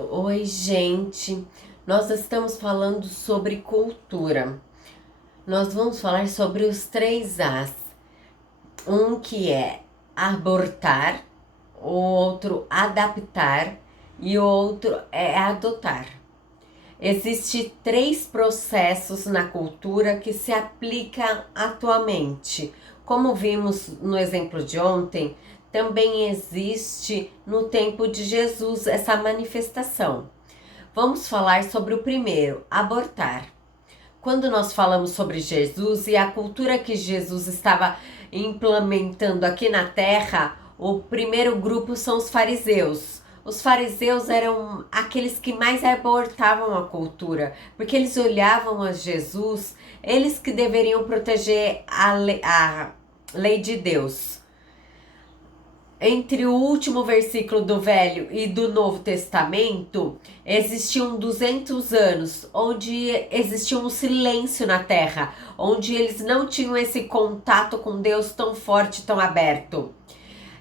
Oi, gente. Nós estamos falando sobre cultura. Nós vamos falar sobre os três As. Um que é abortar, o outro adaptar e o outro é adotar. Existem três processos na cultura que se aplicam atualmente. Como vimos no exemplo de ontem, também existe no tempo de Jesus essa manifestação. Vamos falar sobre o primeiro, abortar. Quando nós falamos sobre Jesus e a cultura que Jesus estava implementando aqui na terra, o primeiro grupo são os fariseus. Os fariseus eram aqueles que mais abortavam a cultura, porque eles olhavam a Jesus, eles que deveriam proteger a lei de Deus. Entre o último versículo do Velho e do Novo Testamento, existiam 200 anos, onde existia um silêncio na terra, onde eles não tinham esse contato com Deus tão forte, tão aberto.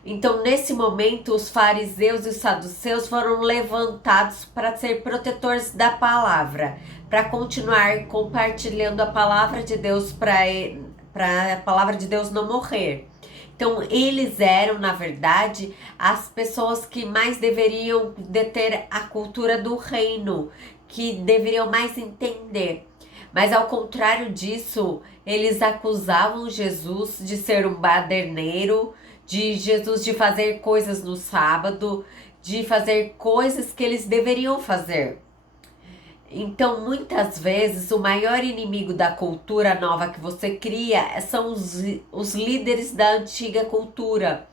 Então, nesse momento, os fariseus e os saduceus foram levantados para ser protetores da palavra, para continuar compartilhando a palavra de Deus, para a palavra de Deus não morrer. Então, eles eram, na verdade, as pessoas que mais deveriam deter a cultura do reino, que deveriam mais entender. Mas, ao contrário disso, eles acusavam Jesus de ser um baderneiro, de Jesus de fazer coisas no sábado, de fazer coisas que eles deveriam fazer. Então, muitas vezes, o maior inimigo da cultura nova que você cria são os líderes da antiga cultura.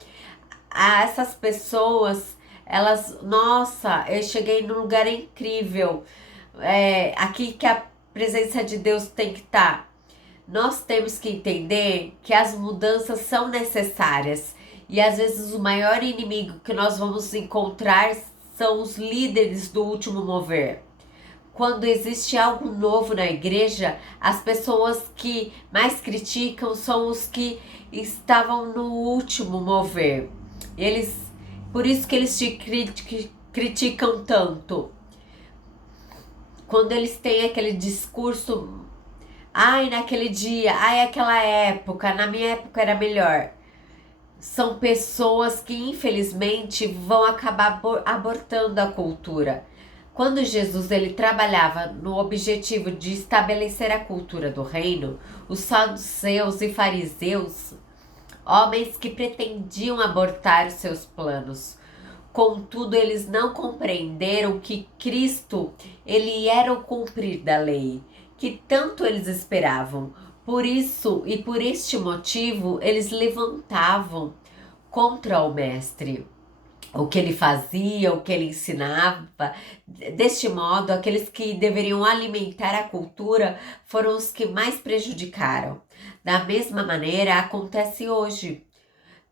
Essas pessoas, elas, nossa, eu cheguei num lugar incrível, aqui que a presença de Deus tem que estar. Nós temos que entender que as mudanças são necessárias e às vezes o maior inimigo que nós vamos encontrar são os líderes do último mover. Quando existe algo novo na igreja, as pessoas que mais criticam são os que estavam no último mover. Eles, por isso que eles te criticam tanto. Quando eles têm aquele discurso, ai, naquele dia, ai, aquela época, na minha época era melhor. São pessoas que infelizmente vão acabar abortando a cultura. Quando Jesus ele trabalhava no objetivo de estabelecer a cultura do reino, os saduceus e fariseus, homens que pretendiam abortar os seus planos, contudo eles não compreenderam que Cristo ele era o cumprir da lei, que tanto eles esperavam. Por isso e por este motivo eles levantavam contra o mestre, o que ele fazia, o que ele ensinava. Deste modo, aqueles que deveriam alimentar a cultura foram os que mais prejudicaram. Da mesma maneira, acontece hoje.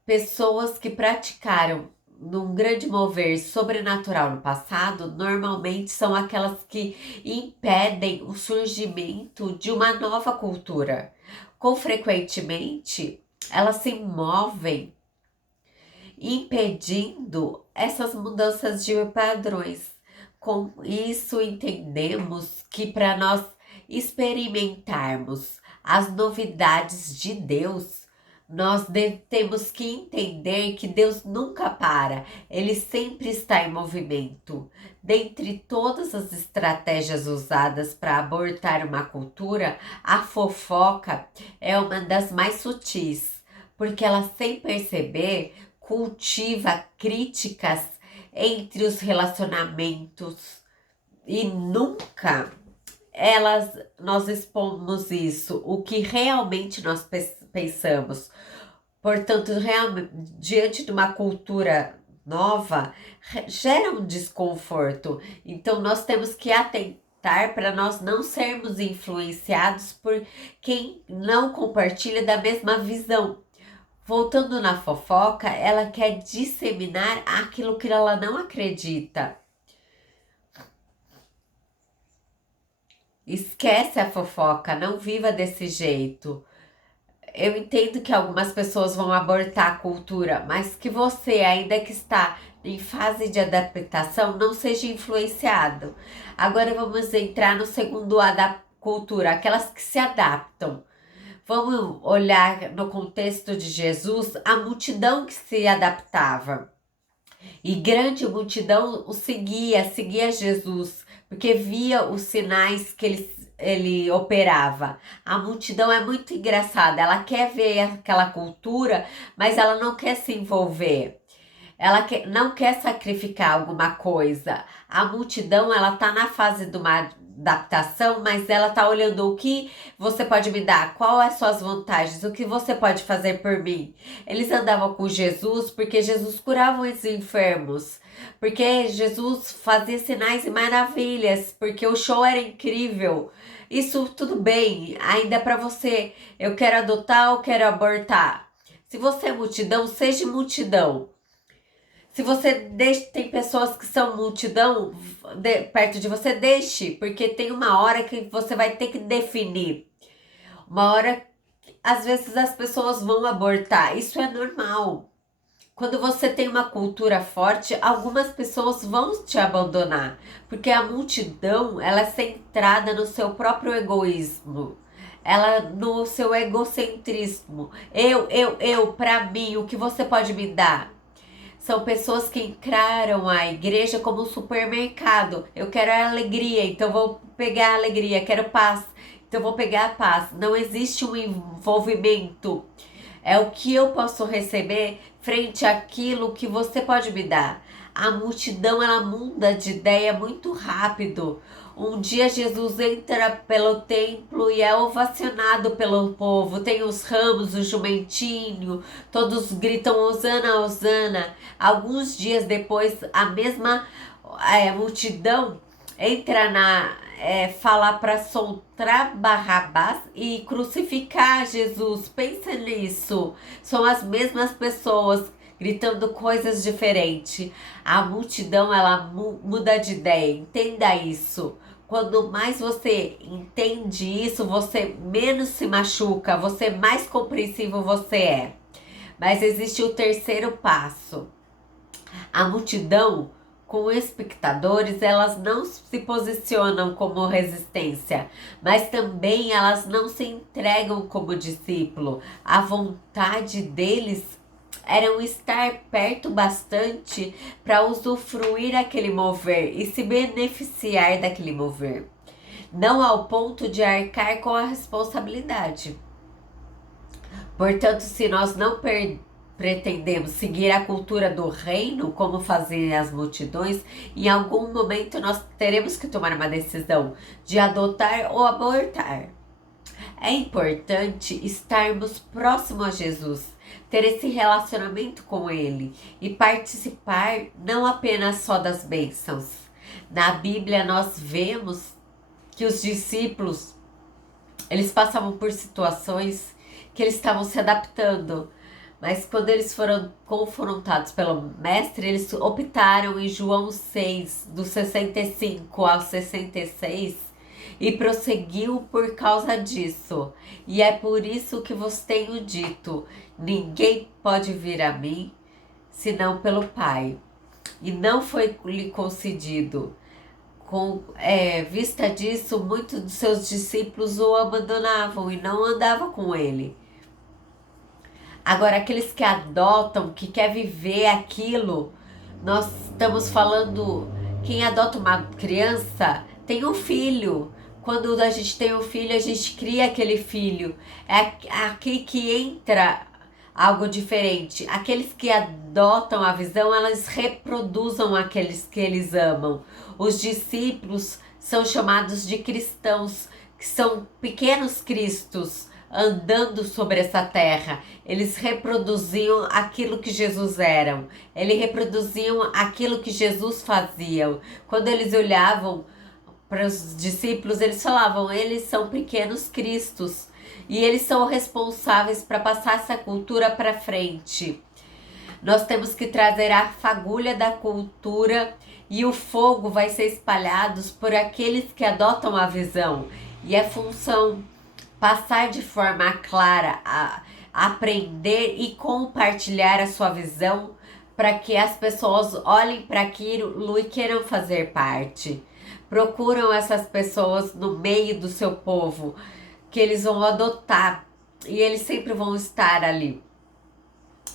Pessoas que praticaram num grande mover sobrenatural no passado, normalmente são aquelas que impedem o surgimento de uma nova cultura. Com frequentemente, elas se movem impedindo essas mudanças de padrões. Com isso, entendemos que para nós experimentarmos as novidades de Deus, nós temos que entender que Deus nunca para, Ele sempre está em movimento. Dentre todas as estratégias usadas para abortar uma cultura, a fofoca é uma das mais sutis, porque ela, sem perceber, cultiva críticas entre os relacionamentos e nunca nós expomos isso, o que realmente nós pensamos. Portanto, realmente, diante de uma cultura nova, gera um desconforto. Então, nós temos que atentar para nós não sermos influenciados por quem não compartilha da mesma visão. Voltando na fofoca, ela quer disseminar aquilo que ela não acredita. Esquece a fofoca, não viva desse jeito. Eu entendo que algumas pessoas vão abortar a cultura, mas que você, ainda que está em fase de adaptação, não seja influenciado. Agora vamos entrar no segundo cultura, aquelas que se adaptam. Vamos olhar no contexto de Jesus, a multidão que se adaptava. E grande multidão o seguia Jesus, porque via os sinais que ele operava. A multidão é muito engraçada, ela quer ver aquela cultura, mas ela não quer se envolver. Não quer sacrificar alguma coisa. A multidão, ela tá na fase de uma adaptação, mas ela tá olhando o que você pode me dar, qual as suas vantagens, o que você pode fazer por mim. Eles andavam com Jesus porque Jesus curava os enfermos, porque Jesus fazia sinais e maravilhas, porque o show era incrível. Isso tudo bem, ainda para você. Eu quero adotar ou quero abortar. Se você é multidão, seja multidão. Se você tem pessoas que são multidão perto de você, deixe, porque tem uma hora que você vai ter que definir. Uma hora, às vezes as pessoas vão abortar, isso é normal. Quando você tem uma cultura forte, algumas pessoas vão te abandonar, porque a multidão, ela é centrada no seu próprio egoísmo. Ela no seu egocentrismo. Pra mim, o que você pode me dar? São pessoas que encaram a igreja como um supermercado. Eu quero alegria, então vou pegar a alegria. Quero paz, então vou pegar a paz. Não existe um envolvimento. É o que eu posso receber frente àquilo que você pode me dar. A multidão, ela muda de ideia muito rápido. Um dia Jesus entra pelo templo e é ovacionado pelo povo. Tem os ramos, o jumentinho, todos gritam Hosana, Hosana. Alguns dias depois, a mesma multidão entra falar para soltar Barrabás e crucificar Jesus. Pensa nisso. São as mesmas pessoas gritando coisas diferentes. A multidão, ela muda de ideia. Entenda isso. Quando mais você entende isso, você menos se machuca, você mais compreensivo você é. Mas existe o terceiro passo. A multidão, com espectadores, elas não se posicionam como resistência, mas também elas não se entregam como discípulo. A vontade deles era estar perto bastante para usufruir aquele mover e se beneficiar daquele mover, não ao ponto de arcar com a responsabilidade. Portanto, se nós não pretendemos seguir a cultura do reino, como fazem as multidões, em algum momento nós teremos que tomar uma decisão de adotar ou abortar. É importante estarmos próximos a Jesus, ter esse relacionamento com Ele e participar não apenas só das bênçãos. Na Bíblia nós vemos que os discípulos, eles passavam por situações que eles estavam se adaptando, mas quando eles foram confrontados pelo mestre, eles optaram em João 6, do 65 ao 66, e prosseguiu por causa disso. E é por isso que vos tenho dito, ninguém pode vir a mim, senão pelo Pai. E não foi lhe concedido. Com vista disso, muitos dos seus discípulos o abandonavam e não andavam com ele. Agora, aqueles que adotam, que quer viver aquilo, nós estamos falando, quem adota uma criança tem um filho. Quando a gente tem um filho, a gente cria aquele filho. É aqui que entra algo diferente. Aqueles que adotam a visão, elas reproduzem aqueles que eles amam. Os discípulos são chamados de cristãos, que são pequenos cristos andando sobre essa terra. Eles reproduziam aquilo que Jesus era. Eles reproduziam aquilo que Jesus fazia. Quando eles olhavam para os discípulos, eles falavam, eles são pequenos cristos e eles são responsáveis para passar essa cultura para frente. Nós temos que trazer a fagulha da cultura e o fogo vai ser espalhado por aqueles que adotam a visão. E é função passar de forma clara, aprender e compartilhar a sua visão para que as pessoas olhem para aquilo e queiram fazer parte. Procuram essas pessoas no meio do seu povo, que eles vão adotar e eles sempre vão estar ali.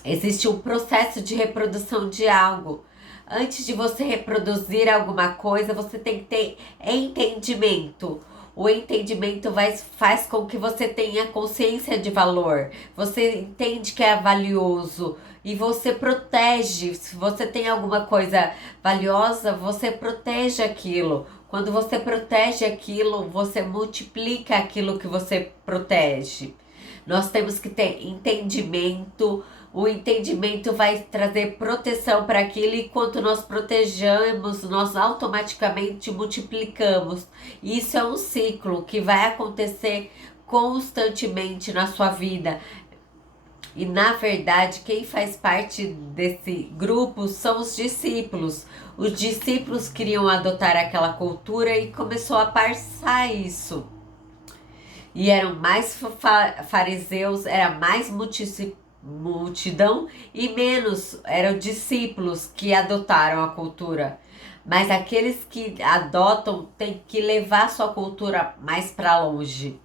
Existe um processo de reprodução de algo. Antes de você reproduzir alguma coisa, você tem que ter entendimento. O entendimento faz com que você tenha consciência de valor. Você entende que é valioso e você protege. Se você tem alguma coisa valiosa, você protege aquilo. Quando você protege aquilo, você multiplica aquilo que você protege. Nós temos que ter entendimento. O entendimento vai trazer proteção para aquilo e quando nós protegemos, nós automaticamente multiplicamos. Isso é um ciclo que vai acontecer constantemente na sua vida. E na verdade, quem faz parte desse grupo são os discípulos. Os discípulos queriam adotar aquela cultura e começou a passar isso. E eram mais fariseus, era mais multidão e menos eram discípulos que adotaram a cultura. Mas aqueles que adotam têm que levar sua cultura mais para longe.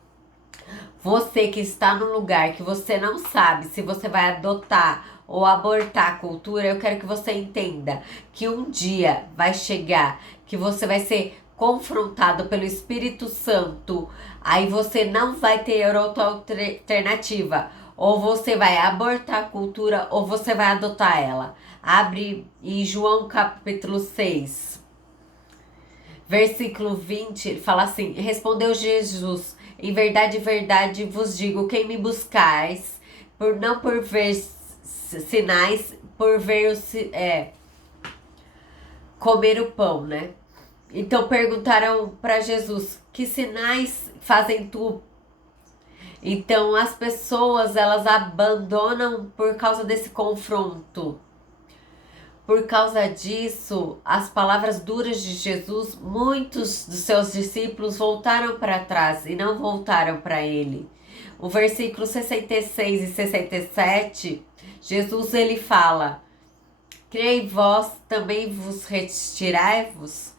Você que está no lugar que você não sabe se você vai adotar ou abortar a cultura, eu quero que você entenda que um dia vai chegar que você vai ser confrontado pelo Espírito Santo. Aí você não vai ter outra alternativa. Ou você vai abortar a cultura ou você vai adotar ela. Abre em João capítulo 6. Versículo 20, ele fala assim: respondeu Jesus, em verdade vos digo, quem me buscais, não por ver sinais, por ver comer o pão, né? Então perguntaram para Jesus, que sinais fazem tu? Então as pessoas, elas abandonam por causa desse confronto. Por causa disso, as palavras duras de Jesus, muitos dos seus discípulos voltaram para trás e não voltaram para ele. O versículo 66 e 67, Jesus ele fala: crei vós, também vos retirai-vos?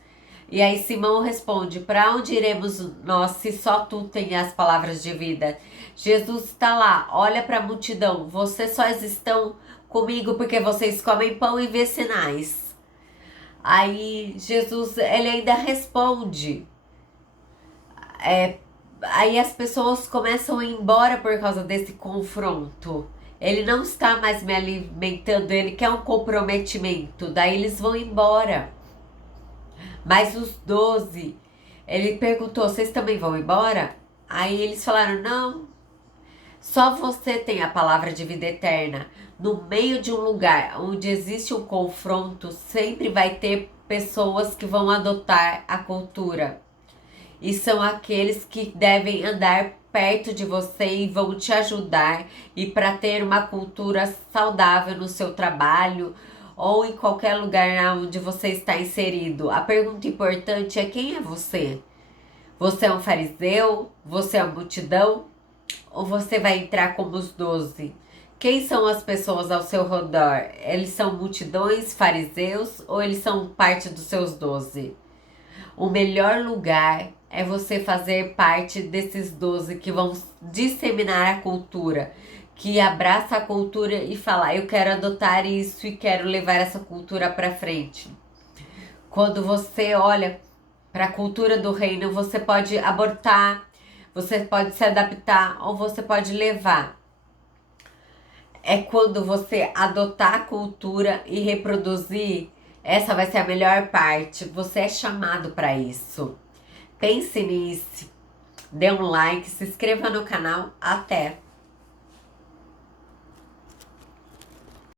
E aí Simão responde: para onde iremos nós se só tu tens as palavras de vida? Jesus está lá, olha para a multidão, vocês só estão comigo porque vocês comem pão e vê sinais. Aí Jesus, ele ainda responde. Aí as pessoas começam a ir embora por causa desse confronto. Ele não está mais me alimentando, ele quer um comprometimento. Daí eles vão embora. Mas os 12, ele perguntou, vocês também vão embora? Aí eles falaram, não, só você tem a palavra de vida eterna. No meio de um lugar onde existe um confronto, sempre vai ter pessoas que vão adotar a cultura. E são aqueles que devem andar perto de você e vão te ajudar. E para ter uma cultura saudável no seu trabalho ou em qualquer lugar onde você está inserido. A pergunta importante é: quem é você? Você é um fariseu? Você é uma multidão? Ou você vai entrar como os 12? Quem são as pessoas ao seu redor? Eles são multidões, fariseus, ou eles são parte dos seus 12? O melhor lugar é você fazer parte desses 12 que vão disseminar a cultura, que abraça a cultura e fala, eu quero adotar isso e quero levar essa cultura para frente. Quando você olha para a cultura do reino, você pode abortar, você pode se adaptar ou você pode levar. É quando você adotar a cultura e reproduzir, essa vai ser a melhor parte. Você é chamado para isso. Pense nisso. Dê um like, se inscreva no canal. Até!